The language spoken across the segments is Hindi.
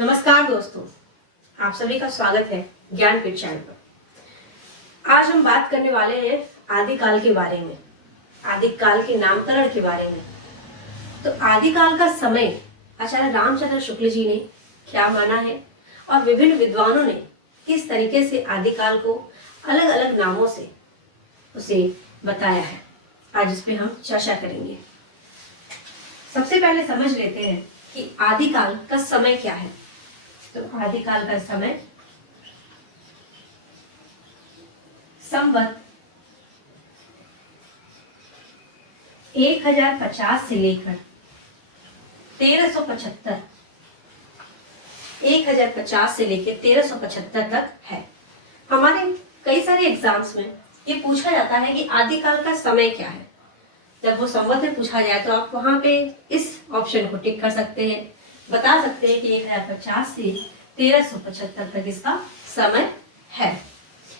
नमस्कार दोस्तों, आप सभी का स्वागत है ज्ञानपीठ चैनल पर। आज हम बात करने वाले हैं आदिकाल के बारे में, आदिकाल के नामकरण के बारे में। तो आदिकाल का समय आचार्य रामचंद्र शुक्ल जी ने क्या माना है और विभिन्न विद्वानों ने किस तरीके से आदिकाल को अलग अलग नामों से उसे बताया है, आज इस पे हम चर्चा करेंगे। सबसे पहले समझ लेते हैं कि आदिकाल का समय क्या है। तो आदिकाल का समय संवत 1050 से लेकर 1375 1050 से लेकर 1375 तक है। हमारे कई सारे एग्जाम्स में ये पूछा जाता है कि आदिकाल का समय क्या है। जब वो संवत में पूछा जाए तो आप वहां पे इस ऑप्शन को टिक कर सकते हैं, बता सकते हैं कि 1050 से 1375 तक इसका समय है।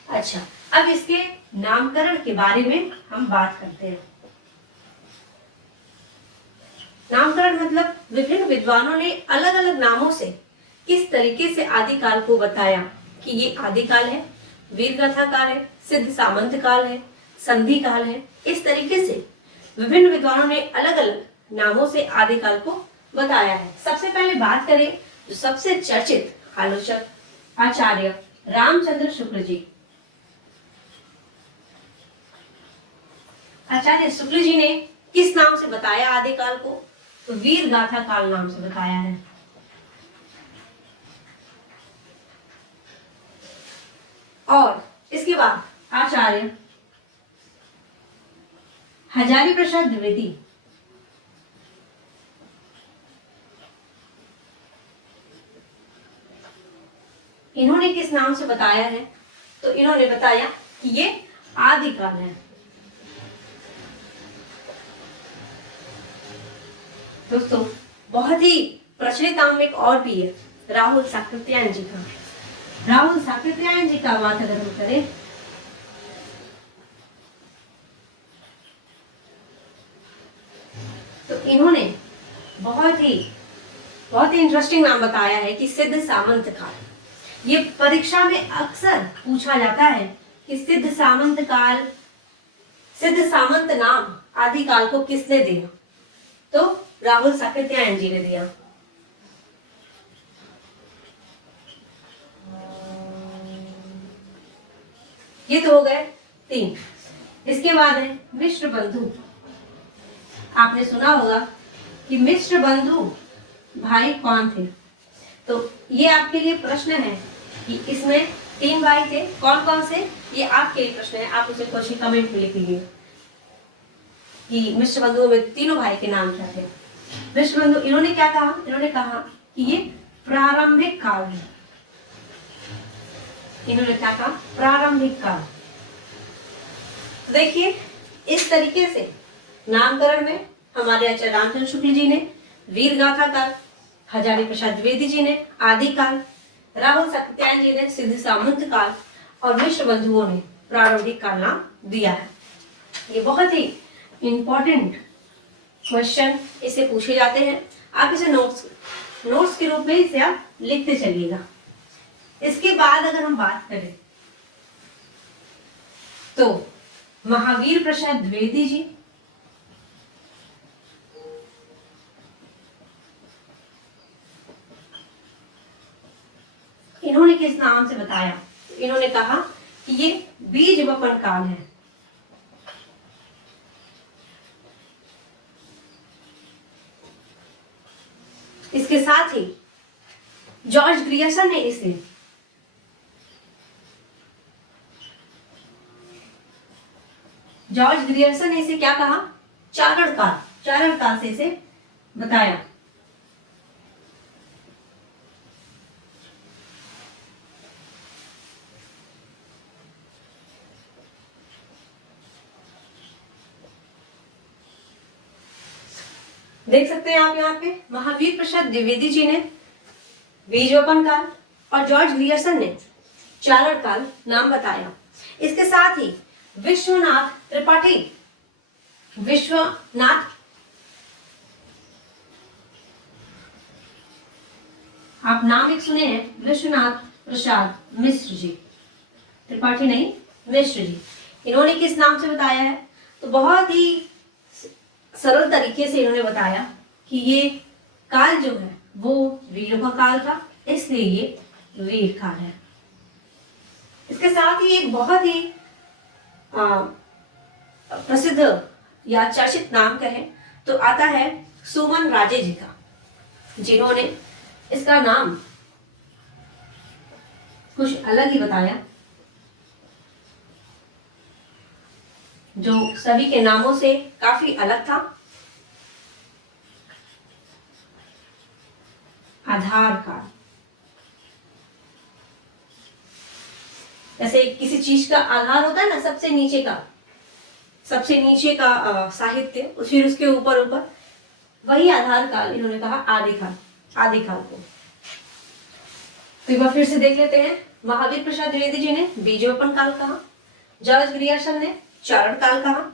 अच्छा, अब इसके नामकरण के बारे में हम बात करते हैं। नामकरण मतलब विभिन्न विद्वानों ने अलग अलग नामों से किस तरीके से आदिकाल को बताया कि ये आदिकाल है, वीरगाथा काल है, सिद्ध सामंत काल है, संधि काल है। इस तरीके से विभिन्न विद्वानों ने अलग अलग नामों से आदिकाल को बताया है। सबसे पहले बात करें तो सबसे चर्चित आलोचक आचार्य रामचंद्र शुक्ल जी। आचार्य शुक्ल जी ने किस नाम से बताया आदिकाल को? तो वीरगाथा काल नाम से बताया है। और इसके बाद आचार्य हजारी प्रसाद द्विवेदी इन्होंने किस नाम से बताया है? तो इन्होंने बताया कि ये आदिकाल है। दोस्तों, बहुत ही प्रचलित नाम में एक और भी है, राहुल साकृत्यायन जी का। राहुल साकृत्यायन जी का बात अगर हम करें तो इन्होंने बहुत ही इंटरेस्टिंग नाम बताया है कि सिद्ध सामंत काल। ये परीक्षा में अक्सर पूछा जाता है कि सिद्ध सामंत काल, सिद्ध सामंत नाम आदिकाल को किसने दिया? तो राहुल साकृत्यायन जी ने दिया। ये तो हो गए 3। इसके बाद है मिश्र बंधु। आपने सुना होगा कि मिश्र बंधु भाई कौन थे? तो ये आपके लिए प्रश्न है कि इसमें 3 भाई थे, कौन कौन से? ये आपके लिए प्रश्न है, आप उसे क्वेश्चन कमेंट में लिख लीजिए कि मिश्र बंधुओं में तीनों भाई के नाम क्या थे। मिश्र बंधु इन्होंने क्या कहा? इन्होंने कहा कि ये प्रारंभिक काल है। इन्होंने क्या कहा? प्रारंभिक काल। तो देखिए, इस तरीके से नामकरण में हमारे आचार्य रामचंद्र शुक्ल जी ने वीरगाथा काल, हजारी प्रसाद द्विवेदी जी ने आदिकाल, राहुल साकृत्यायन जी ने सिद्ध सामंत काल और मिश्र बंधुओं ने प्रारंभिक काल नाम दिया है। ये बहुत ही इंपॉर्टेंट क्वेश्चन इसे पूछे जाते हैं। आप इसे नोट्स के रूप में इसे आप लिखते चलिएगा। इसके बाद अगर हम बात करें तो महावीर प्रसाद द्विवेदी जी, इन्होंने किस नाम से बताया? इन्होंने कहा कि ये बीज वपन काल है। इसके साथ ही जॉर्ज ग्रियर्सन ने इसे क्या कहा? चारण काल से इसे बताया। देख सकते हैं आप यहाँ पे महावीर प्रसाद द्विवेदी जी ने बीजोपन काल और जॉर्ज ग्रियर्सन ने चारण काल नाम बताया। इसके साथ ही विश्वनाथ त्रिपाठी, आप नाम एक सुने हैं, विश्वनाथ प्रसाद मिश्र जी, त्रिपाठी नहीं, मिश्र जी। इन्होंने किस नाम से बताया है? तो बहुत ही सरल तरीके से इन्होंने बताया कि ये काल जो है वो वीरों का काल था, इसलिए ये वीर काल है। इसके साथ ही एक बहुत ही प्रसिद्ध या चर्चित नाम कहें तो आता है सुमन राजे जी का, जिन्होंने इसका नाम कुछ अलग ही बताया, जो सभी के नामों से काफी अलग था। आधार कार्ड, जैसे किसी चीज का आधार होता है ना, सबसे नीचे का साहित्य, फिर उसके ऊपर ऊपर, वही आधार काल इन्होंने कहा आदिकाल को। तो एक बार फिर से देख लेते हैं। महावीर प्रसाद द्विवेदी जी ने बीजोपन काल कहा, जॉर्ज ग्रियर्सन ने चारण काल कहा,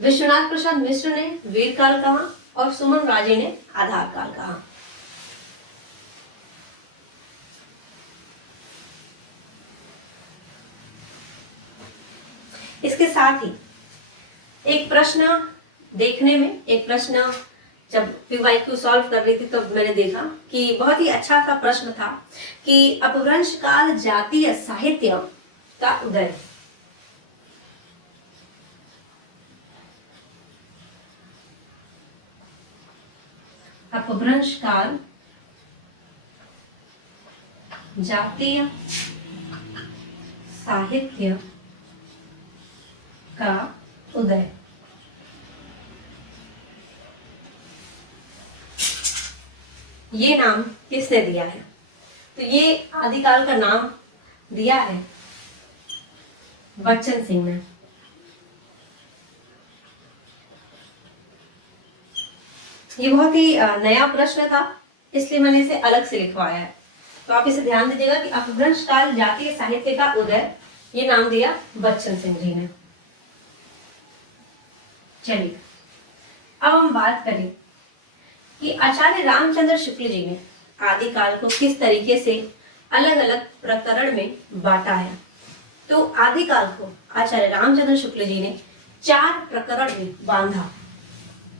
विश्वनाथ प्रसाद मिश्र ने वीर काल कहा और सुमन राजे ने आधार काल कहा। इसके साथ ही एक प्रश्न देखने में, एक प्रश्न जब पीवाईक्यू सॉल्व कर रही थी तब मैंने देखा कि बहुत ही अच्छा सा प्रश्न था कि अपभ्रंश काल जातीय साहित्य का उदय। अपभ्रंश काल जातीय साहित्य का उदय। ये नाम किसने दिया है? तो ये आदिकाल का नाम दिया है बच्चन सिंह ने। ये बहुत ही नया प्रश्न था, इसलिए मैंने इसे अलग से लिखवाया है। तो आप इसे ध्यान दीजिएगा कि अपभ्रंश काल जातीय साहित्य का उदय, ये नाम दिया बच्चन सिंह जी ने। चलिए अब हम बात करें कि आचार्य रामचंद्र शुक्ल जी ने आदिकाल को किस तरीके से अलग अलग प्रकरण में बांटा है। तो आदिकाल को आचार्य रामचंद्र शुक्ल जी ने 4 प्रकरण में बांधा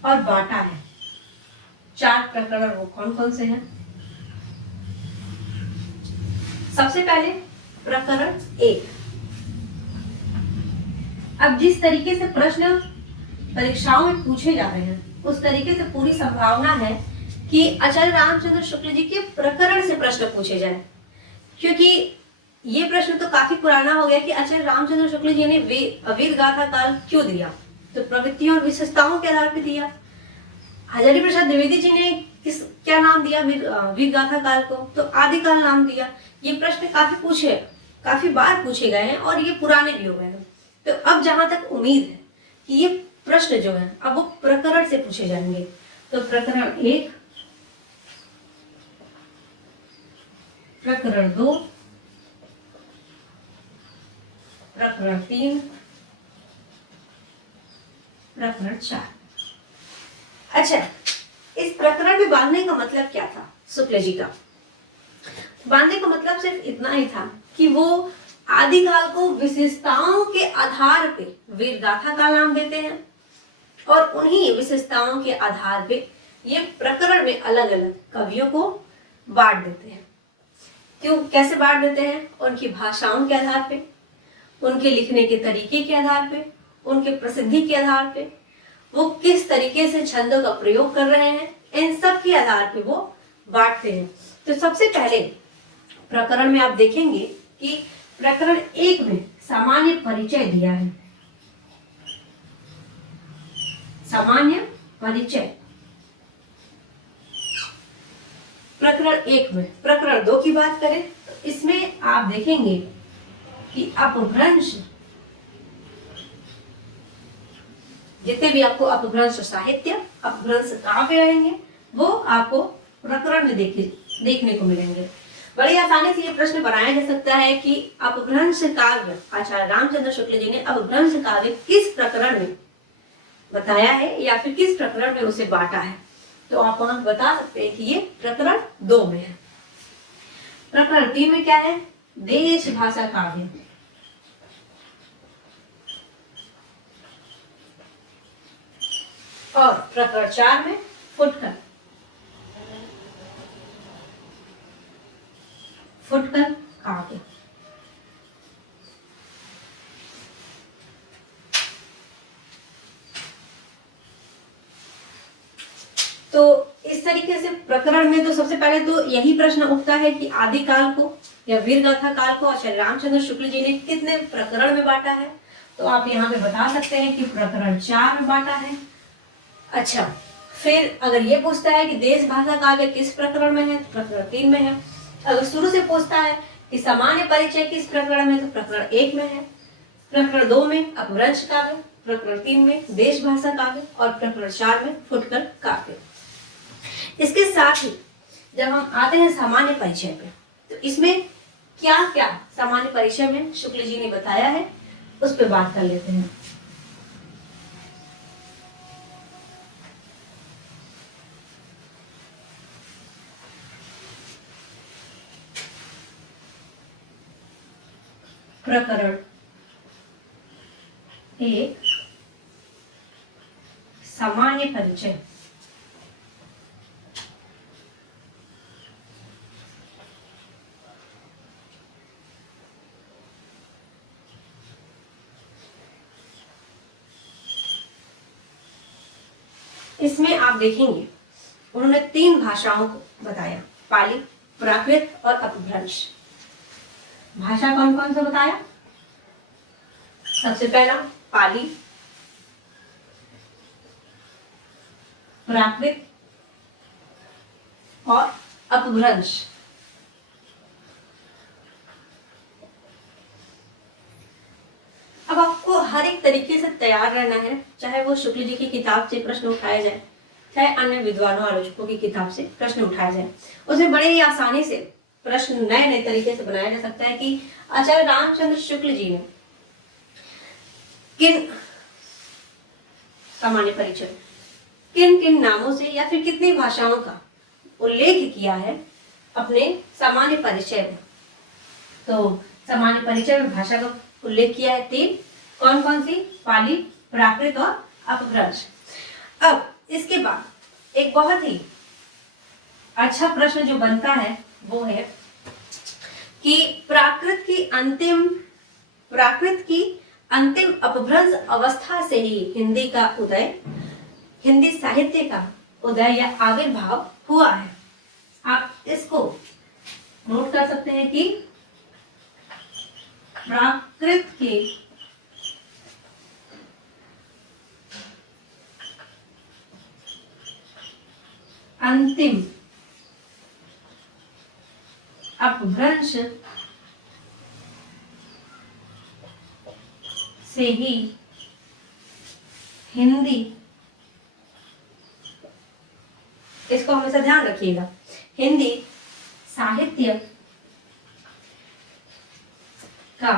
और बांटा है। 4 प्रकरण वो कौन कौन से हैं? सबसे पहले प्रकरण 1। अब जिस तरीके से प्रश्न परीक्षाओं में पूछे जा रहे हैं, उस तरीके से पूरी संभावना है कि आचार्य रामचंद्र शुक्ल जी के प्रकरण से प्रश्न पूछे जाए, क्योंकि ये प्रश्न तो काफी पुराना हो गया कि आचार्य रामचंद्र शुक्ल जी ने वीर गाथा काल क्यों दिया। तो प्रवृत्तियों और विशेषताओं के आधार पर दिया। हजारी प्रसाद द्विवेदी जी ने क्या नाम दिया वीर गाथा काल को? तो आदिकाल नाम दिया। ये प्रश्न काफी बार पूछे गए हैं और ये पुराने भी हो गए हैं। तो अब जहां तक उम्मीद है कि ये प्रश्न जो है अब वो प्रकरण से पूछे जाएंगे। तो प्रकरण 1, प्रकरण 2, प्रकरण 3, प्रकरण 4। अच्छा, इस प्रकरण में बांधने का मतलब क्या था शुक्ल जी का? बांधने का मतलब सिर्फ इतना ही था कि वो आदिकाल को विशेषताओं के आधार पे वीर गाथा का नाम देते हैं और उन्हीं विशेषताओं के आधार पे ये प्रकरण में अलग अलग कवियों को बांट देते हैं। क्यों, कैसे बांट देते हैं? उनकी भाषाओं के आधार पे, उनके लिखने के तरीके के आधार पे, उनके प्रसिद्धि के आधार पे, वो किस तरीके से छंदों का प्रयोग कर रहे हैं, इन सब के आधार पे वो बांटते हैं। तो सबसे पहले प्रकरण में आप देखेंगे कि प्रकरण 1 में सामान्य परिचय दिया है। सामान्य परिचय प्रकरण 1 में। प्रकरण 2 की बात करें तो इसमें आप देखेंगे कि अपभ्रंश, जितने भी आपको अपभ्रंश साहित्य, अपभ्रंश काव्य रहेंगे वो आपको प्रकरण में देखने को मिलेंगे। बड़ी आसानी से ये प्रश्न बनाया जा सकता है कि अपभ्रंश काव्य, आचार्य रामचंद्र शुक्ल जी ने अपभ्रंश काव्य किस प्रकरण में बताया है या फिर किस प्रकरण में उसे बांटा है। तो आप वहां बता सकते हैं कि ये प्रकरण 2 में है। प्रकरण 3 में क्या है? देश भाषा काव्य। और प्रकरण 4 में फुटकर। फुटकर काव्य। तो इस तरीके से प्रकरण में तो सबसे पहले तो यही प्रश्न उठता है कि आदिकाल को या वीरगाथा काल को आचार्य रामचंद्र शुक्ल जी ने कितने प्रकरण में बांटा है? तो आप यहाँ पे बता सकते हैं कि प्रकरण 4 में बांटा है। अच्छा, फिर अगर ये पूछता है कि देश भाषा काव्य किस प्रकरण में है, तो प्रकरण 3 में है। अगर शुरू से पूछता है कि सामान्य परिचय किस प्रकरण में, तो प्रकरण 1 में है। प्रकरण 2 में अपभ्रंश काव्य, प्रकरण 3 में देश भाषा काव्य और प्रकरण 4 में फुटकर काव्य। इसके साथ ही जब हम आते हैं सामान्य परिचय पे, तो इसमें क्या क्या सामान्य परिचय में शुक्ल जी ने बताया है, उस पर बात कर लेते हैं। प्रकरण 1 सामान्य परिचय। इसमें आप देखेंगे उन्होंने 3 भाषाओं को बताया, पाली, प्राकृत और अपभ्रंश। भाषा कौन कौन सा बताया? सबसे पहला पाली, प्राकृत और अपभ्रंश। अब आपको हर एक तरीके से तैयार रहना है, चाहे वो शुक्ल जी की किताब से प्रश्न उठाए जाए, चाहे अन्य विद्वानों आलोचकों की किताब से प्रश्न उठाए जाए। उसमें बड़े ही आसानी से प्रश्न नए नए तरीके से बनाया जा सकता है कि आचार्य रामचंद्र शुक्ल जी ने किन सामान्य परिचय, किन किन नामों से या फिर कितनी भाषाओं का उल्लेख किया है अपने सामान्य परिचय में। तो सामान्य परिचय में भाषा का उल्लेख किया है 3, कौन कौन सी? पाली, प्राकृत और अपभ्रंश। अब इसके बाद एक बहुत ही अच्छा प्रश्न जो बनता है वो है कि प्राकृत की अंतिम अपभ्रंश अवस्था से ही हिंदी का उदय, हिंदी साहित्य का उदय या आविर्भाव हुआ है। आप इसको नोट कर सकते हैं कि प्राकृत के अंतिम अपभ्रंश से ही हिंदी, इसको हमेशा ध्यान रखिएगा, हिंदी साहित्य का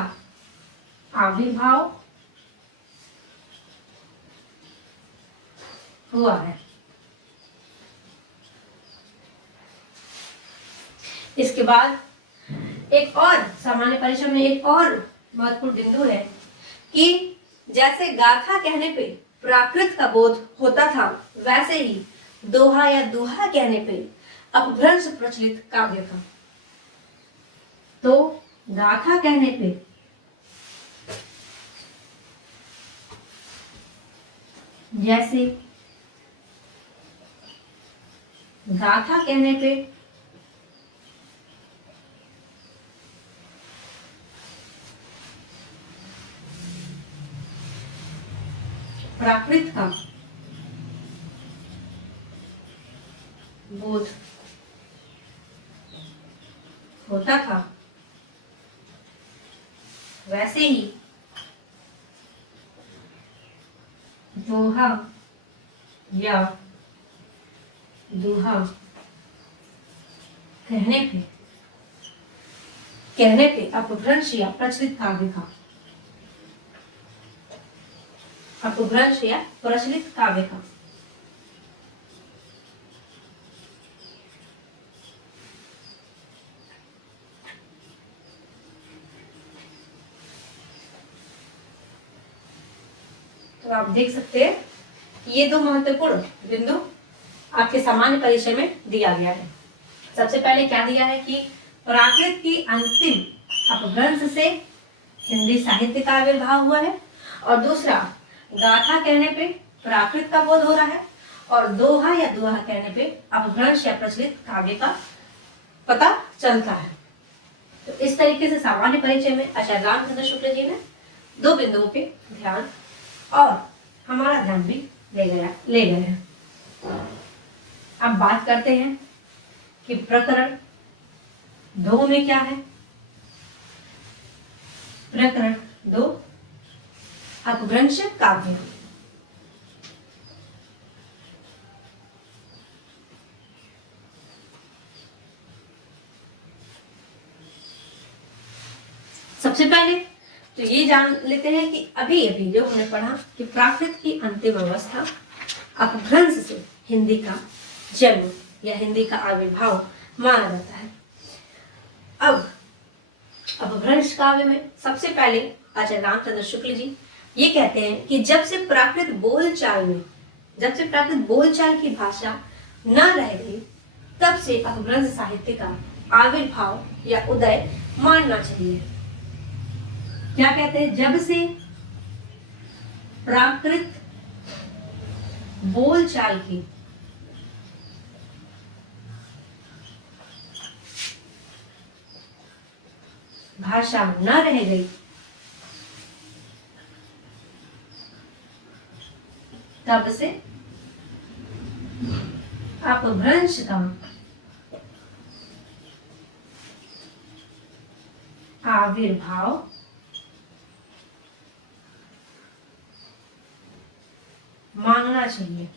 आविर्भाव हुआ है। इसके बाद एक और सामान्य परिचय में एक और महत्वपूर्ण बिंदु है कि जैसे गाथा कहने पे प्राकृत का बोध होता था, वैसे ही दोहा या दुहा कहने पे अपभ्रंश प्रचलित काव्य था। तो गाथा कहने पे जैसे गाथा कहने पे प्राकृत का बोध होता था, वैसे ही दोहा या दुहा कहने पे अपभ्रंश या प्रचलित काव्य था। अपभ्रंश या प्रचलित काव्य था। तो आप देख सकते हैं कि ये दो महत्वपूर्ण बिंदु आपके सामान्य परिचय में दिया गया है। सबसे पहले क्या दिया है कि प्राकृत की अंतिम अपभ्रंश से हिंदी साहित्य का आविर्भाव हुआ है, और दूसरा गाथा कहने पे प्राकृत का बोध हो रहा है, और दोहा या दुहा कहने पे अपभ्रंश या प्रचलित काव्य का पता चलता है। तो इस तरीके से सामान्य परिचय में आचार्य रामचंद्र शुक्ल जी ने दो बिंदुओं पे ध्यान और हमारा ध्यान भी ले गए हैं। अब बात करते हैं कि प्रकरण 2 में क्या है। प्रकरण 2 अपभ्रंश काव्य। सबसे पहले तो ये जान लेते हैं कि अभी अभी जो हमने पढ़ा कि प्राकृत की अंतिम अवस्था अपभ्रंश से हिंदी का जन्म या हिंदी का आविर्भाव माना जाता है। अब अपभ्रंश काव्य में सबसे पहले आचार्य रामचंद्र शुक्ल जी ये कहते हैं कि जब से प्राकृत बोलचाल की भाषा न रह गई, तब से अपभ्रंश साहित्य का आविर्भाव या उदय मानना चाहिए। क्या कहते हैं? जब से प्राकृत बोलचाल की भाषा न रह गई, तब से अपभ्रंश का आविर्भाव मानना चाहिए।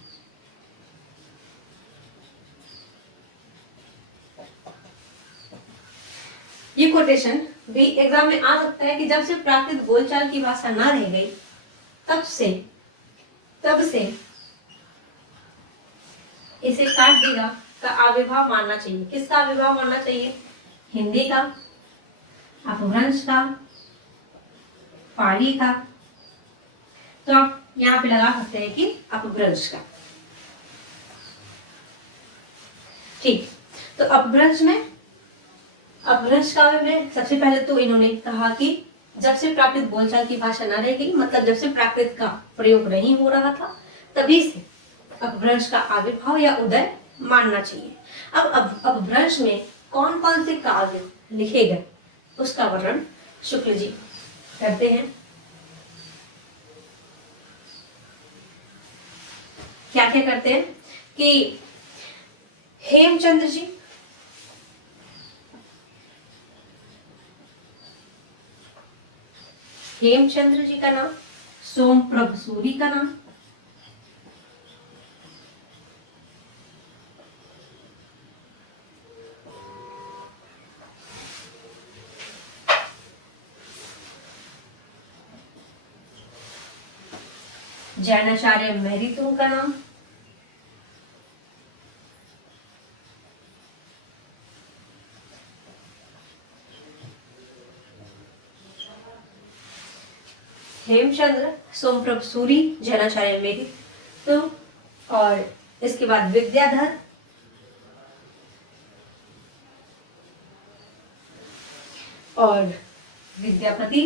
ये कोटेशन भी एग्जाम में आ सकता है कि जब से प्राकृत बोलचाल की भाषा ना रह गई, तब से इसे काट देगा का आविर्भाव मानना चाहिए। किसका आविर्भाव मानना चाहिए? हिंदी का, अपभ्रंश का, पाली का। तो आप यहाँ पे लगा सकते हैं कि अपभ्रंश का। ठीक, तो अपभ्रंश काव्य में सबसे पहले तो इन्होंने कहा कि जब से प्राकृत बोलचाल की भाषा न रह गई, मतलब जब से प्राकृत का प्रयोग नहीं हो रहा था, तभी से अपभ्रंश का आविर्भाव या उदय मानना चाहिए। अब अपभ्रंश में कौन कौन से काव्य लिखे गए उसका वर्णन शुक्ल जी करते हैं। क्या क्या करते हैं कि हेमचंद्र जी का नाम, सोमप्रभ सूरी का नाम, जैनाचार्य मैरीतुंग का नाम, हेमचंद्र, सोमप्रभ सूरी, जैनाचार्य मैरीतुंग, और इसके बाद विद्याधर, और विद्यापति,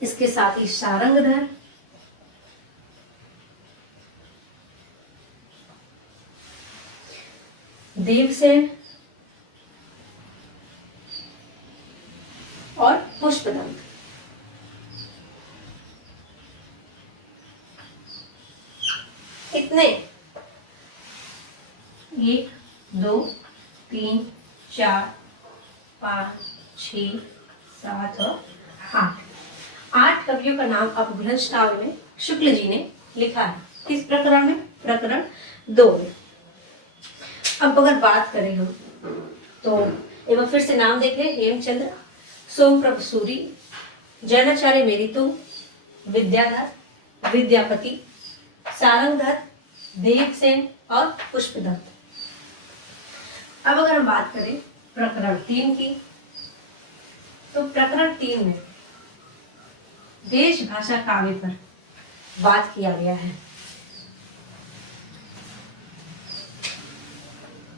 इसके साथ ही सारंगधर, देवसेन और पुष्पदंत। इतने 1 2 3 4 5 6 7 और 8 कवियों का नाम अपभ्रंश काव्य में शुक्ल जी ने लिखा है। किस प्रकरण में? प्रकरण 2 में। अब अगर बात करें हम तो एक बार फिर से नाम देख ले। हेमचंद्र, सोमप्रभ सूरी, जैनाचार्य मैरीतुंग, विद्याधर, विद्यापति, सारंगधर, देवसेन और पुष्पदत्त। अब अगर हम बात करें प्रकरण 3 की, तो प्रकरण 3 में देश भाषा काव्य पर बात किया गया है।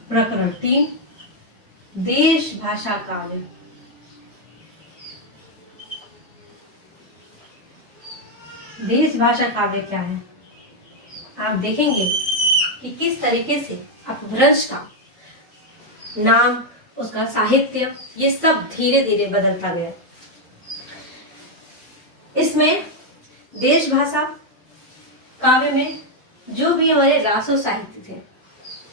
प्रकरण 3 देश भाषा काव्य। देश भाषा काव्य क्या है, आप देखेंगे कि किस तरीके से अपभ्रंश का नाम, उसका साहित्य, ये सब धीरे धीरे बदलता गया। इसमें देश भाषा काव्य में जो भी हमारे रासो साहित्य थे,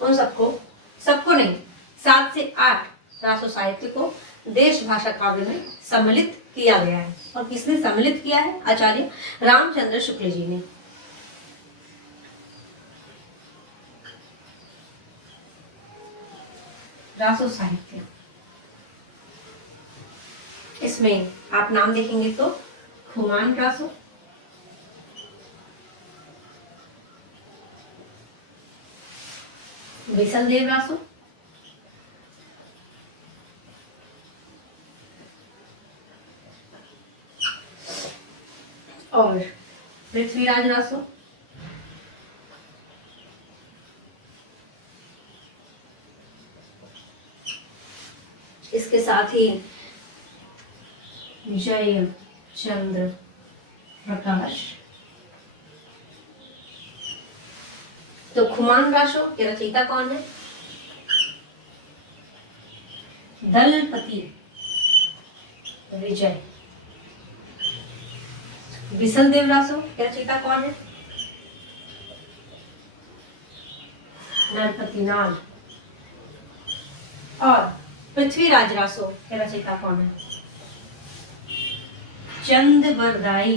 उन सबको नहीं, 7 से 8 रासो साहित्य को देश भाषा काव्य में सम्मिलित किया गया है। और किसने सम्मिलित किया है? आचार्य रामचंद्र शुक्ल जी ने। रासो साहित्य, इसमें आप नाम देखेंगे तो खुमान रासो, विसलदेव रासो, और पृथ्वीराज रासो, इसके साथ ही जय चंद्र प्रकाश। तो खुमान रासो के रचयिता कौन है? दलपति विजय। विसलदेव रासो के रचयिता कौन है? नरपति नाल। और पृथ्वीराज रासो के रचयिता कौन है? चंद बरदाई।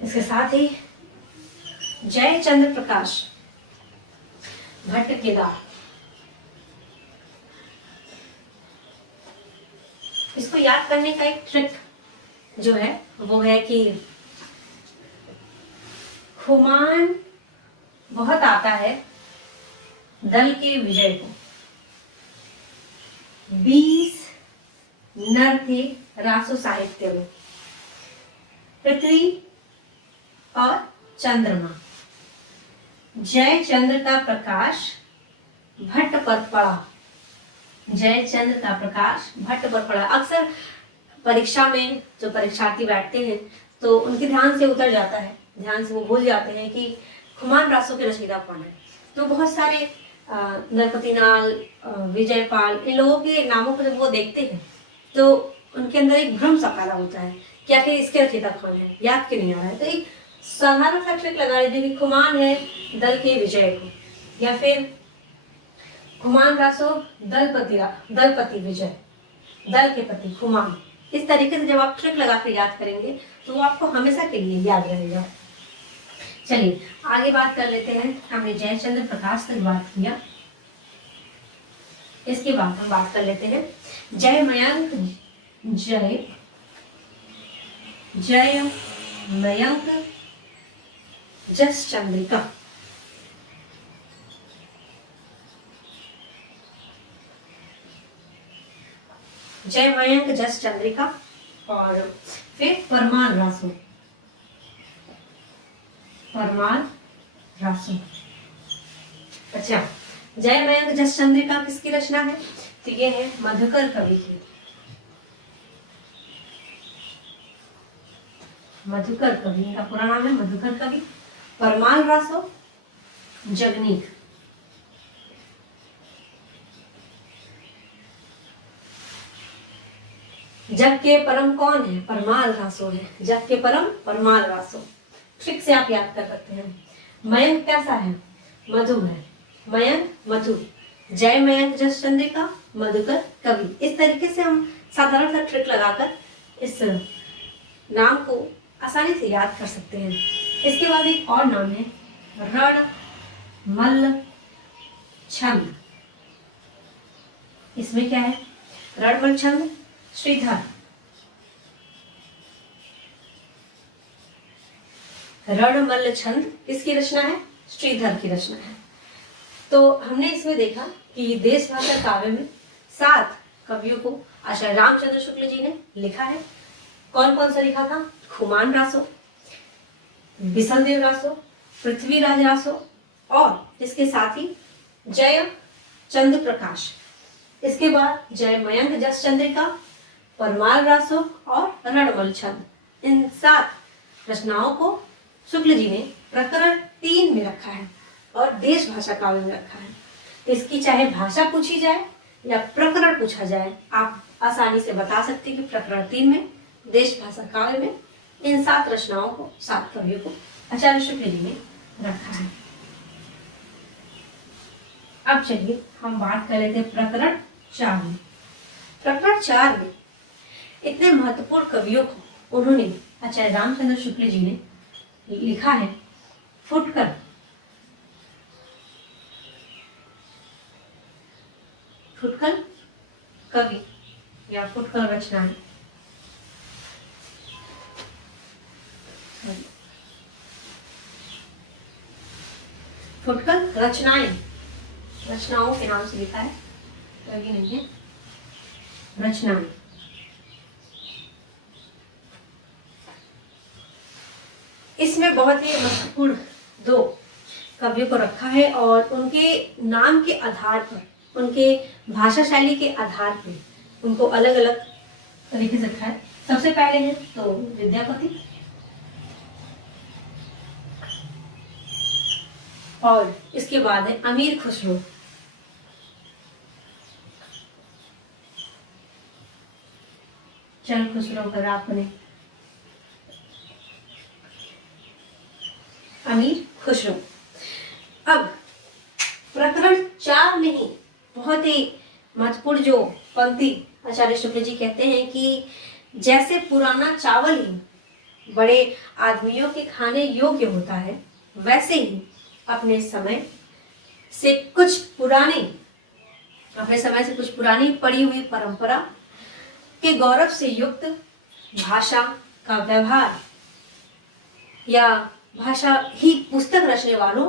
इसके साथ ही जय चंद्र प्रकाश भट्ट केदार। इसको याद करने का एक ट्रिक जो है वो है कि खुमान बहुत आता है दल के विजय को। 20 नर थे रासो साहित्य में, पृथ्वी और चंद्रमा। जय चंद्र का प्रकाश भट्ट पर पड़ा। जय चंद्र का प्रकाश भट्ट पर पड़ा। अक्सर परीक्षा में जो परीक्षार्थी बैठते हैं तो उनके ध्यान से उतर जाता है, ध्यान से वो भूल जाते हैं कि खुमान रासो के रचयिता कौन है। तो बहुत सारे नरपतिनाल, विजयपाल, इन लोगों के नामों को जब वो देखते हैं तो उनके अंदर एक भ्रम सा पैदा होता है कि आखिर इसके रचयिता कौन है, याद क्यों नहीं आ रहा है। तो एक साधारण सा ट्रिक लगा लीजिए कि खुमान है दल के विजय को, या फिर खुमान रासो दलपति विजय, दल के पति खुमान। इस तरीके से जब आप ट्रिक लगा कर याद करेंगे तो वो आपको हमेशा के लिए याद रहेगा। चलिए आगे बात कर लेते हैं। हमने जयचंद्र प्रकाश तक बात किया, इसके बाद हम बात कर लेते हैं जय मयंक जस चंद्रिका। जय मयंक जस चंद्रिका और फिर परमाल रासो। अच्छा, जय मयंक जस चंद्रिका किसकी रचना है? तो ये है मधुकर कवि की। मधुकर कवि, इनका पूरा नाम है मधुकर कवि। परमाल रासो जगनीक। जग के परम कौन है? परमाल रासो है। जग के परम परमाल रासो। ट्रिक से आप याद कर सकते हैं। मयंक कैसा है? मधु है। मयंक मधु। जय मयंक जस चंद्रिका मधुकर कवि। इस तरीके से हम साधारण सा ट्रिक लगाकर इस नाम को आसानी से याद कर सकते हैं। इसके बाद एक और नाम है रण मल्ल छंद। इसमें क्या है? रण मल्ल छंद श्रीधर। रणमल्ल छंद किसकी रचना है? श्रीधर की रचना है। तो हमने इसमें देखा कि देश भाषा काव्य में 7 कवियों को आचार्य रामचंद्र शुक्ल जी ने लिखा है। कौन कौन सा लिखा था? खुमान रासो, बिसलदेव रासो, पृथ्वीराज रासो और इसके साथ ही जय चंद्र प्रकाश। इसके बाद जय मयंक जस चंद्रिका, परमार रासो और रणवल छंद। इन 7 रचनाओं को शुक्ल जी ने प्रकरण 3 में रखा है और देश भाषा काव्य में रखा है। इसकी चाहे भाषा पूछी जाए या प्रकरण पूछा जाए, आप आसानी से बता सकते हैं कि प्रकरण 3 में देश भाषा काव्य में इन 7 रचनाओं को, 7 कवियों को आचार्य शुक्ल जी ने रखा है। अब चलिए हम बात कर लेते हैं प्रकरण 4 में। प्रकरण 4 में इतने महत्वपूर्ण कवियों को उन्होंने आचार्य रामचंद्र शुक्ल जी ने लिखा है। फुटकर, फुटकर कवि या फुटकर रचनाएं, फुटकर रचनाएं, रचनाओं के नाम से लिखा है, कवि नहीं है, रचनाएं। इसमें बहुत ही महत्वपूर्ण 2 कवियों को रखा है और उनके नाम के आधार पर, उनके भाषा शैली के आधार पर उनको अलग अलग तरीके से रखा है। सबसे पहले है तो विद्यापति और इसके बाद है अमीर खुसरो। चंद खुसरो का आपने अमीर खुसरो। अब प्रकरण 4 में ही बहुत ही महत्वपूर्ण जो पंक्ति आचार्य शुक्ल जी कहते हैं कि जैसे पुराना चावल ही बड़े आदमियों के खाने योग्य होता है, वैसे ही अपने समय से कुछ पुरानी पड़ी हुई परंपरा के गौरव से युक्त भाषा का व्यवहार या भाषा ही पुस्तक रचने वालों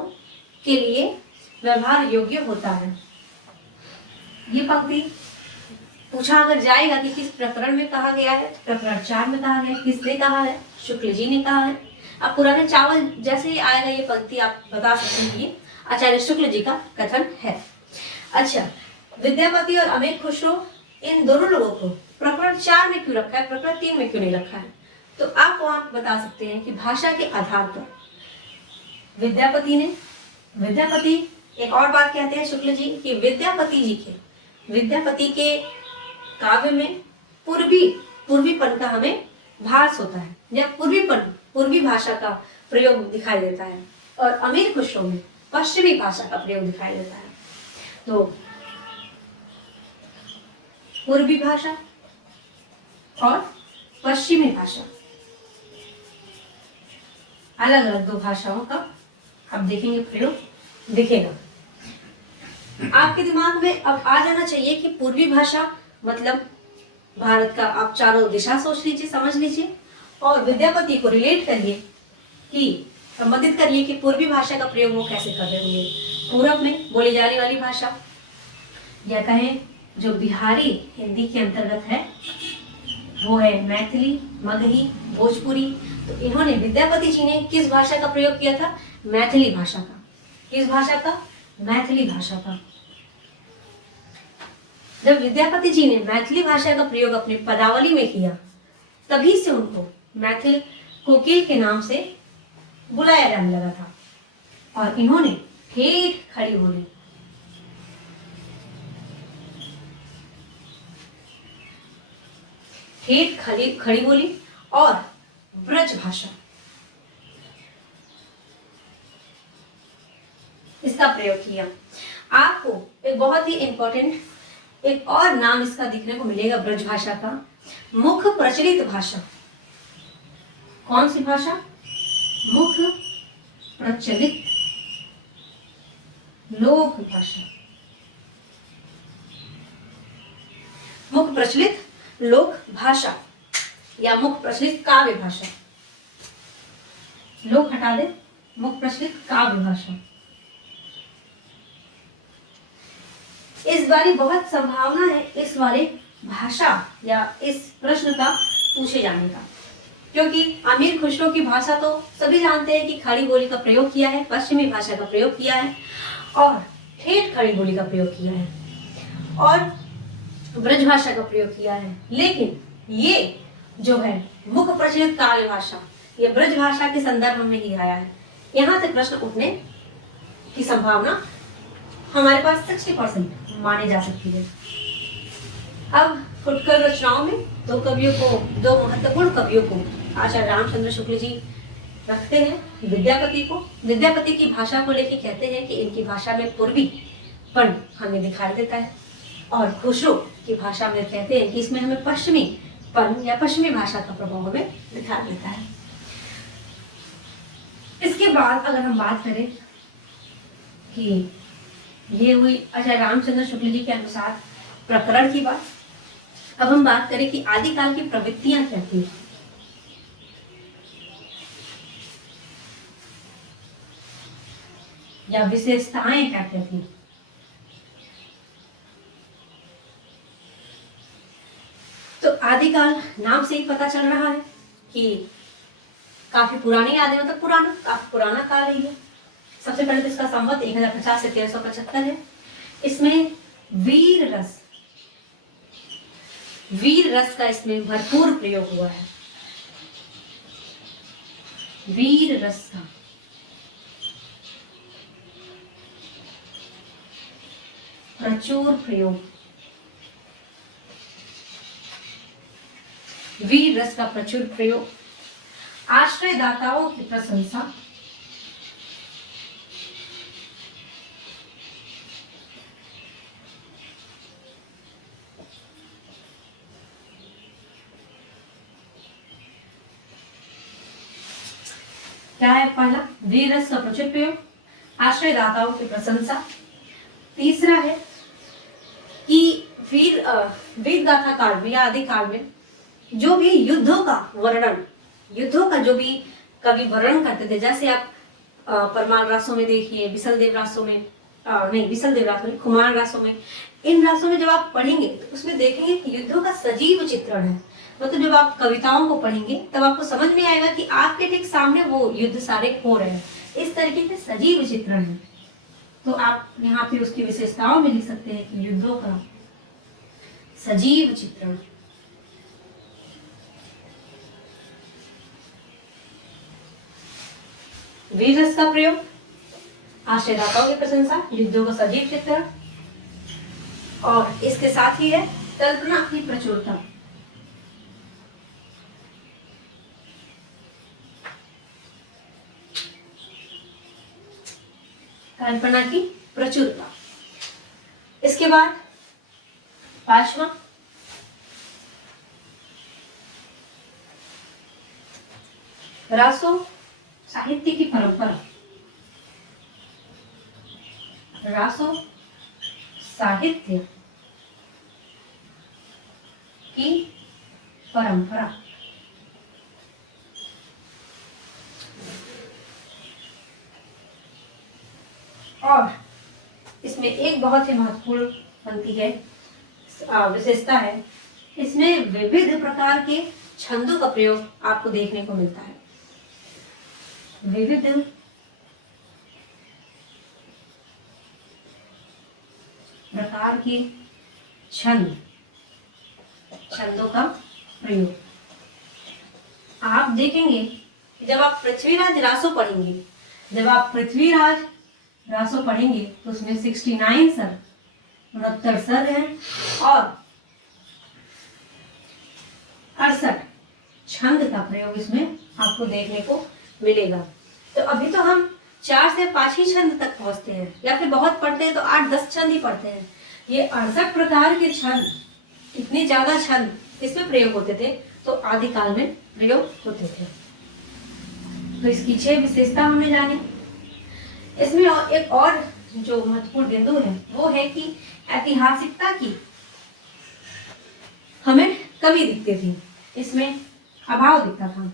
के लिए व्यवहार योग्य होता है। ये पंक्ति पूछा अगर जाएगा कि किस प्रकरण में कहा गया है, तो प्रकरण 4 में कहा गया है। किसने कहा है? शुक्ल जी ने कहा है। अब पुराने चावल जैसे ही आएगा ये पंक्ति आप बता सकते हैं ये आचार्य शुक्ल जी का कथन है। अच्छा, विद्यापति और अमीर खुसरो इन दोनों लोगों को प्रकरण 4 में क्यों रखा है, प्रकरण 3 में क्यों नहीं रखा है? तो आप वहां बता सकते हैं कि भाषा के आधार पर विद्यापति एक और बात कहते हैं शुक्ल जी कि विद्यापति के काव्य में पूर्वीपन का हमें भास होता है या पूर्वी भाषा का प्रयोग दिखाई देता है और अमीर खुसरो में पश्चिमी भाषा का प्रयोग दिखाई देता है। तो पूर्वी भाषा और पश्चिमी भाषा अलग अलग 2 भाषाओं का आप देखेंगे प्रयोग दिखेगा। आपके दिमाग में अब आ जाना चाहिए कि पूर्वी भाषा मतलब भारत का आप चारों दिशा सोच लीजिए, समझ लीजिए और विद्यापति को रिलेट करिए कि संबंधित करिए कि पूर्वी भाषा का प्रयोग वो कैसे कर रहे होंगे। पूरब में बोली जाने वाली भाषा या कहें जो बिहारी हिंदी के अंतर्गत है वो है मैथिली, मगही, भोजपुरी। तो इन्होंने विद्यापति जी ने किस भाषा का प्रयोग किया था? मैथिली भाषा का। किस भाषा का? मैथिली भाषा का। जब विद्यापति जी ने मैथिली भाषा का प्रयोग अपनी पदावली में किया तभी से उनको मैथिल कोकिल के नाम से बुलाया जाने लगा था और इन्होंने ठेठ खड़ी बोली और ब्रज भाषा इसका प्रयोग किया। आपको एक बहुत ही इंपॉर्टेंट एक और नाम इसका दिखने को मिलेगा ब्रज भाषा का, मुख्य प्रचलित भाषा। कौन सी भाषा? मुख्य प्रचलित लोक भाषा। मुख्य प्रचलित लोक भाषा या मुख्य प्रचलित काव्य भाषा। लोक हटा दे, मुख्य प्रचलित काव्य भाषा। इस बारी बहुत संभावना है इस वाले भाषा या इस प्रश्न का पूछे जाने का, क्योंकि अमीर खुसरो की भाषा तो सभी जानते हैं कि खड़ी बोली का प्रयोग किया है, पश्चिमी भाषा का प्रयोग किया है और ठेठ खड़ी बोली का प्रयोग किया है और ब्रज भाषा का प्रयोग किया है। लेकिन ये जो है मुख्य प्रचलित काव्य भाषा, ये ब्रज भाषा के संदर्भ में ही आया है। यहाँ से प्रश्न उठने की संभावना हमारे पास 60% मानी जा सकती है। अब फुटकर रचनाओं में दो महत्वपूर्ण कवियों को आचार्य रामचंद्र शुक्ल जी रखते हैं। विद्यापति की भाषा को लेकर कहते हैं कि इनकी भाषा में पूर्वीपन हमें दिखाई देता है और खुसरो की भाषा में कहते हैं कि इसमें हमें पश्चिमीपन या पश्चिमी भाषा का प्रभाव हमें दिखाई देता है। इसके बाद अगर हम बात करें कि ये हुई आचार्य रामचंद्र शुक्ल जी के अनुसार प्रकरण की बात, अब हम बात करें कि आदिकाल की प्रवृत्तियां क्या थी। या विशेषताएं क्या क्या थी। तो आदिकाल नाम से ही पता चल रहा है कि काफी पुरानी आदि मतलब काफी पुराना काल ही है। सबसे पहले तो इसका संवत 1050 से 1375 है। इसमें वीर रस का इसमें भरपूर प्रयोग हुआ है। वीर रस का प्रचुर प्रयोग, वीर रस का प्रचुर प्रयोग, आश्रयदाताओं की प्रशंसा, क्या है पहला, वीर रस का प्रचुर प्रयोग, आश्रयदाताओं की प्रशंसा। तीसरा है कि वीर गाथा काल में या आदि काल में जो भी युद्धों का जो भी कवि वर्णन करते थे, जैसे आप परमार रासों में देखिए, विसल देव रासों में कुमार रासों में, इन रासों में जब आप पढ़ेंगे तो उसमें देखेंगे कि युद्धों का सजीव चित्रण है। मतलब जब आप कविताओं को पढ़ेंगे तब आपको समझ में आएगा कि आपके ठीक सामने वो युद्ध सारे हो रहे हैं। इस तरीके से सजीव चित्रण है। तो आप यहाँ पे उसकी विशेषताओं में लिख सकते हैं कि युद्धों का सजीव चित्रण, वीर रस का प्रयोग, आश्रयदाताओं की प्रशंसा, युद्धों का सजीव चित्रण और इसके साथ ही है कल्पना की प्रचुरता। कल्पना की प्रचुरता। इसके बाद पांचवा रासो साहित्य की परंपरा, रासो साहित्य की परंपरा। और इसमें एक बहुत ही महत्वपूर्ण पंक्ति है, विशेषता है, इसमें विविध प्रकार के छंदों का प्रयोग आपको देखने को मिलता है। विविध प्रकार के छंदों का प्रयोग आप देखेंगे कि जब आप पृथ्वीराज रासो पढ़ेंगे तो उसमें 69 सर 69 सर हैं और 68 छंद का प्रयोग इसमें आपको देखने को मिलेगा। तो अभी तो हम 4 से 5 ही छंद तक पहुंचते हैं या फिर बहुत पढ़ते हैं तो 8-10 छंद ही पढ़ते हैं। ये 68 प्रकार के छंद, इतने ज्यादा छंद इसमें प्रयोग होते थे तो आदिकाल में प्रयोग होते थे। तो इसकी 6 विशेषता हमने जानी। इसमें एक और जो महत्वपूर्ण बिंदु है वो है कि ऐतिहासिकता की हमें कमी दिखती थी, इसमें अभाव दिखता था।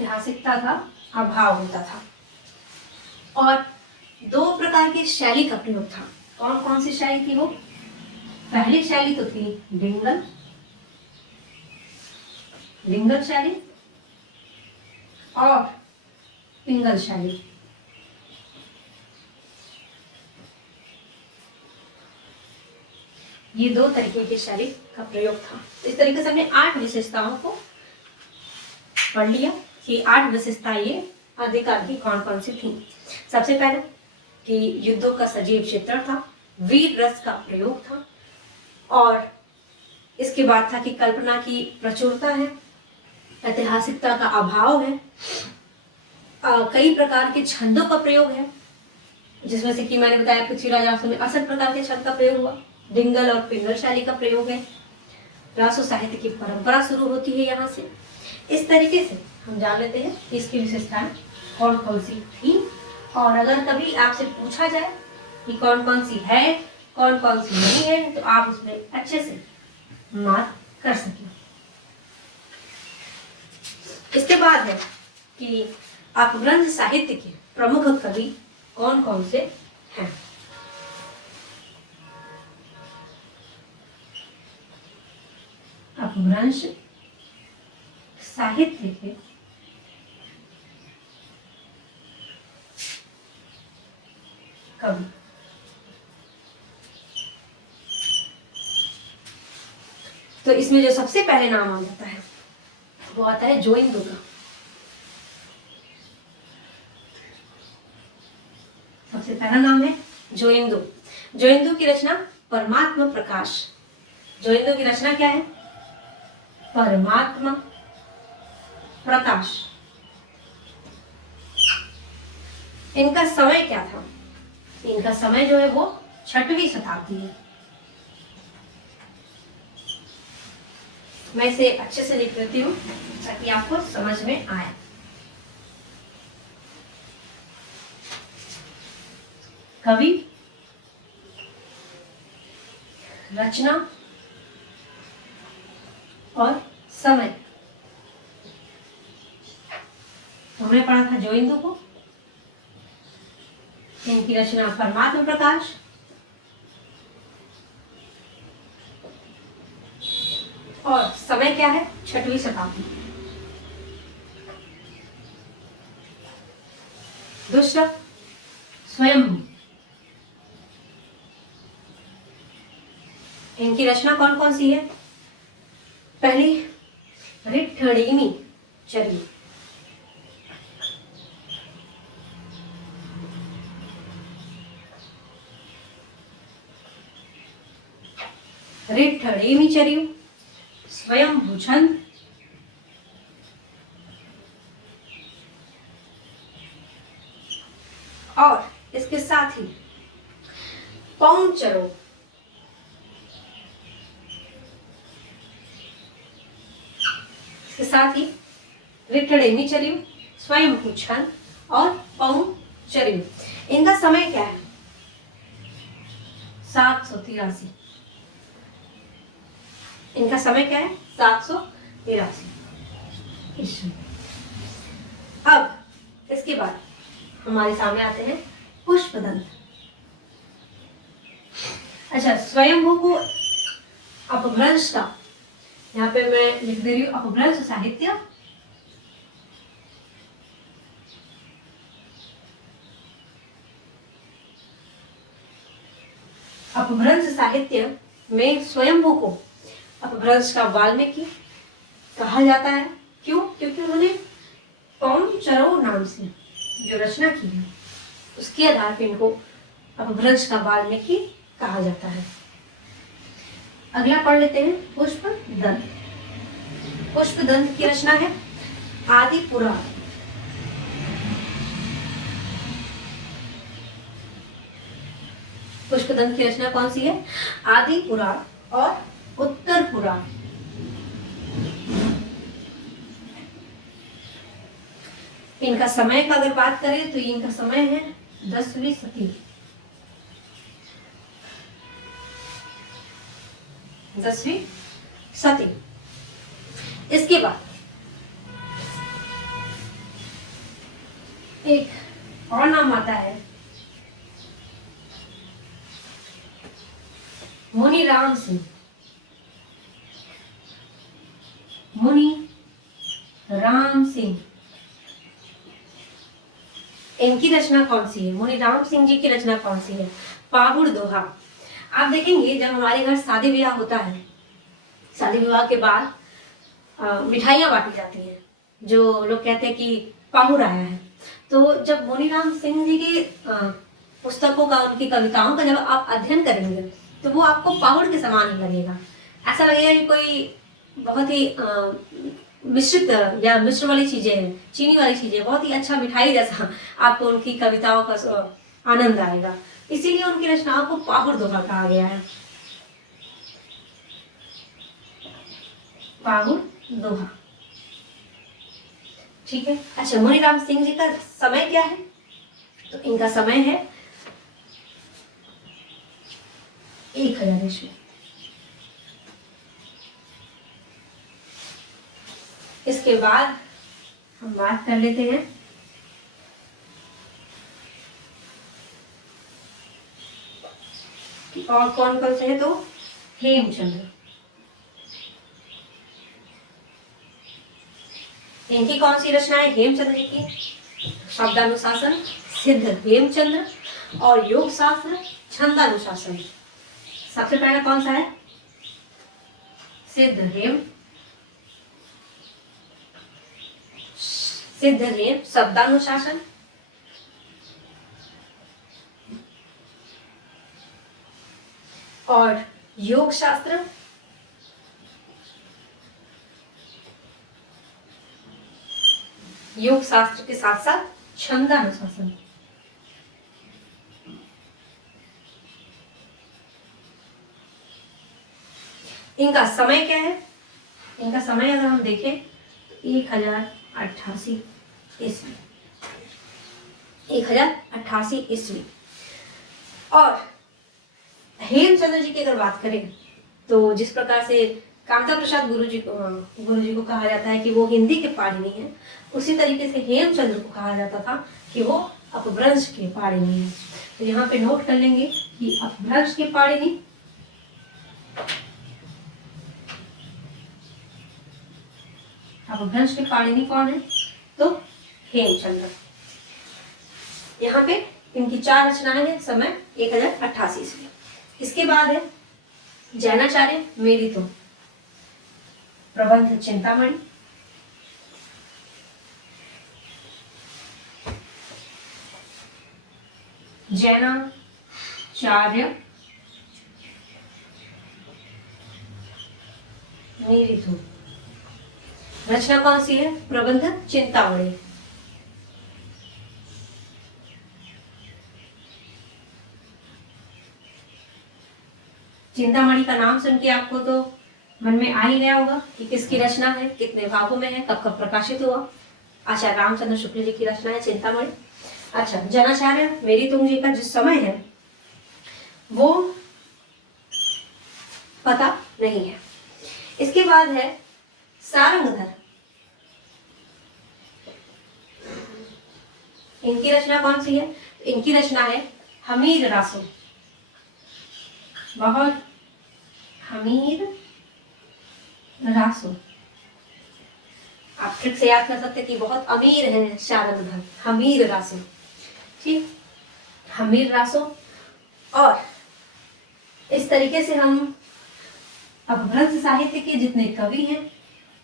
ऐतिहासिकता का अभाव होता था। और दो प्रकार की शैली का प्रयोग था। कौन कौन सी शैली थी वो? पहली शैली तो थी डिंगल शैली और पिंगल शैली। ये दो तरीके की शैली का प्रयोग था। इस तरीके से हमने 8 विशेषताओं को पढ़ लिया कि 8 विशेषता ये आदिकाल की कौन कौन सी थी। सबसे पहले कि युद्धों का सजीव चित्रण था, वीर रस का प्रयोग था, और इसके बाद था कि कल्पना की प्रचुरता है, ऐतिहासिकता का अभाव है, कई प्रकार के छंदों का प्रयोग है, जिसमें से कि मैंने बताया पृथ्वीराज रासो में 68 प्रकार के छंद का प्रयोग हुआ, डिंगल और पिंगल शैली का प्रयोग है, रासो साहित्य की परंपरा शुरू होती है यहाँ से। इस तरीके से हम जान लेते हैं कि इसकी विशेषताएं कौन कौन सी थी, और अगर कभी आपसे पूछा जाए कि कौन कौन सी है कौन कौन सी नहीं है, तो आप उसमें अच्छे से मार्क कर सकें। इसके बाद है कि अपभ्रंश साहित्य के प्रमुख कवि कौन कौन से हैं। अपभ्रंश साहित्य के कवि तो इसमें जो सबसे पहले नाम आ जाता है वो आता है जोइंदू का। सबसे पहला नाम है जोइंदू। जोइंदू की रचना परमात्मा प्रकाश। जोइंदू की रचना क्या है? परमात्मा प्रकाश। इनका समय क्या था? इनका समय जो है वो 6वीं शताब्दी है। मैं इसे अच्छे से लिख देती हूँ ताकि आपको समझ में आए। कवि, रचना और समय। हमने पढ़ा था जोइंदू को, इनकी रचना परमात्मा प्रकाश, और समय क्या है? 6वीं शताब्दी। दूसरा स्वयंभू। इनकी रचना कौन कौन सी है? पहली ऋट्ठणीमी चरी। ऋट्ठणीमी चरी, स्वयंभू छंद, और इसके साथ ही पौंचरो। इसके साथ ही ऋट्ठणीमी चरी, स्वयंभू छंद और पौंचरो। इनका समय क्या है? 783। इनका समय क्या है? 783 ईस्वी। अब इसके बाद हमारे सामने आते हैं पुष्पदंत। अच्छा, स्वयंभू को अपभ्रंश का, यहाँ पे मैं लिख दे रही हूँ अपभ्रंश साहित्य, अपभ्रंश साहित्य में स्वयंभू को अपभ्रंश का वाल्मीकि कहा जाता है। क्यों? क्योंकि उन्होंने पौंचरो नाम से जो रचना की है उसके आधार पर इनको अपभ्रंश का वाल्मीकि कहा जाता है। अगला पढ़ लेते हैं पुष्पदंत। पुष्पदंत की रचना है आदि पुराण। पुष्पदंत की रचना कौन सी है? आदि पुराण और उत्तर पुराण। इनका समय का अगर बात करें तो इनका समय है 10वीं सदी। 10वीं सदी। इसके बाद एक और नाम आता है मुनि राम सिंह। मुनि राम सिंह, इनकी रचना कौन सी है? मुनि राम सिंह जी की रचना कौन सी है? पाहुड़ दोहा। आप देखेंगे जब हमारे घर शादी ब्याह होता है, शादी विवाह के बाद मिठाइयाँ बांटी जाती हैं, जो लोग कहते हैं कि पाहुड़ आया है। तो जब मुनीराम सिंह जी की पुस्तकों का, उनकी कविताओं का जब आप अध्ययन करेंगे तो वो आपको पाहुड़ के समान ही लगेगा। ऐसा लगेगा कि कोई बहुत ही मिश्रित या मिश्र वाली चीजें हैं, चीनी वाली चीजें, बहुत ही अच्छा मिठाई जैसा आपको उनकी कविताओं का आनंद आएगा। इसीलिए उनकी रचनाओं को पाहुड़ दोहा कहा गया है। पाहुड़ दोहा, ठीक है। अच्छा, मुनीराम सिंह जी का समय क्या है? तो इनका समय है 1000 ईस्वी। इसके बाद हम बात कर लेते हैं कि और कौन कौन से हैं। तो हेमचंद्र, इनकी कौन सी रचना है? हेमचंद्र जी की शब्दानुशासन, सिद्ध हेमचंद्र, और योग शास्त्र, छंदानुशासन। सबसे पहला कौन सा है? सिद्ध हेम शब्दानुशासन, और योग शास्त्र, योग शास्त्र के साथ साथ छंदानुशासन। इनका समय क्या है? इनका समय अगर हम देखें तो 1088 ईस्वी, 1088 ईस्वी। और हेमचंद्र जी की अगर बात करें तो जिस प्रकार से कामता प्रसाद गुरु जी को कहा जाता है कि वो हिंदी के पाणिनि हैं, उसी तरीके से हेमचंद्र को कहा जाता था कि वो अपभ्रंश के पाणिनि हैं। तो यहाँ पे नोट कर लेंगे कि अपभ्रंश के पाणिनि, अपभ्रंश के पाणिनि कौन है? तो हेमचंद्र। यहाँ पे इनकी 4 रचनाएं हैं, समय 1088 ईस्वी। इसके बाद है जैनाचार्य मेरीतो, प्रबंध चिंतामणि, जैनाचार्य मेरीतो, रचना कौन सी है? प्रबंध चिंतामणि। चिंतामणि का नाम सुन के आपको तो मन में आ ही गया होगा कि किसकी रचना है, कितने भागों में है, कब कब प्रकाशित हुआ। आचार्य रामचंद्र शुक्ल जी की रचना है चिंतामणि। अच्छा, जैनाचार्य मेरीतुंग जी का जो समय है वो पता नहीं है। इसके बाद है सारंगधर, इनकी रचना कौन सी है? इनकी रचना है हमीर रासो। बहुत हमीर रासो, आप ट्रिक से याद कर सकते कि बहुत अमीर है सारंगधर, हमीर रासो, ठीक, हमीर रासो। और इस तरीके से हम अपभ्रंश साहित्य के जितने कवि हैं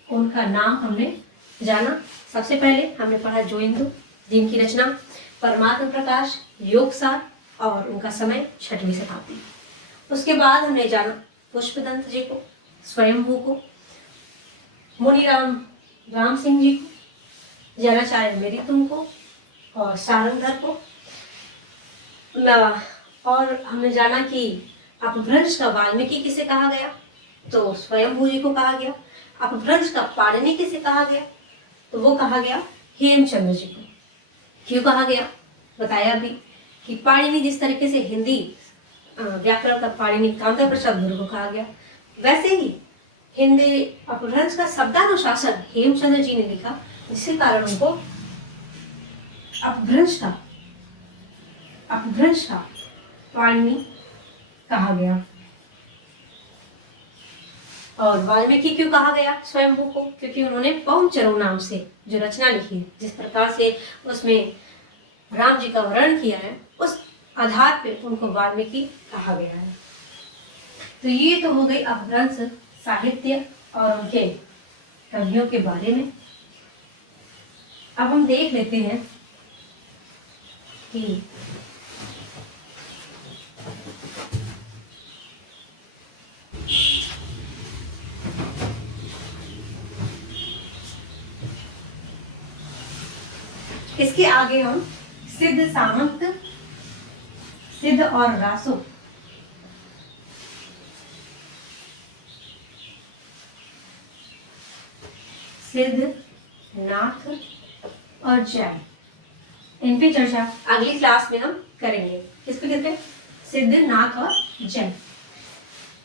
उनका नाम हमने जाना। सबसे पहले हमने पढ़ा जोइंदु, जिनकी रचना परमात्म प्रकाश, योगसार, और उनका समय 6वीं शताब्दी। उसके बाद हमने जाना पुष्पदंत जी को, स्वयंभू को, मुनीराम सिंह जी को, जैनाचार्य मेरीतुंग को, और सारंगधर को। और हमने जाना कि अपभ्रंश का वाल्मीकि किसे कहा गया? तो स्वयंभू जी को कहा गया। अपभ्रंश का पाणिनि किसे कहा गया? तो वो कहा गया हेमचंद्र जी को। क्यों कहा गया? बताया भी कि पाणिनि जिस तरीके से हिंदी व्याकरण का पाणिनि कामता प्रसाद गुरु को कहा गया, वैसे ही हिंदी अपभ्रंश का शब्दानुशासन हेमचंद्र जी ने लिखा, जिसके कारण उनको अपभ्रंश था, अपभ्रंश था वाल्मीकि कहा गया। और वाल्मीकि क्यों कहा गया स्वयंभू को? क्योंकि उन्होंने पौंचरऊ नाम से जो रचना लिखी है, जिस प्रकार से उसमें राम जी का वर्णन किया है, उस आधार पे उनको वाल्मीकि कहा गया है। तो ये तो हो गई अपभ्रंश साहित्य और उनके कवियों के बारे में। अब हम देख लेते हैं कि इसके आगे हम सिद्ध सामंत, सिद्ध और रासो, सिद्ध, नाथ और जैन, इन पे चर्चा अगली क्लास में हम करेंगे। किस पे करते हैं? सिद्ध, नाथ और जैन।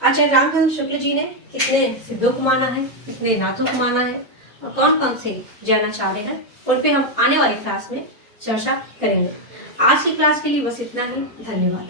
आचार्य रामचंद्र शुक्ल जी ने कितने सिद्धों को माना है, कितने नाथों को माना है और कौन कौन से जैनाचार्य हैं, उन पे हम आने वाली क्लास में चर्चा करेंगे। आज की क्लास के लिए बस इतना ही। धन्यवाद।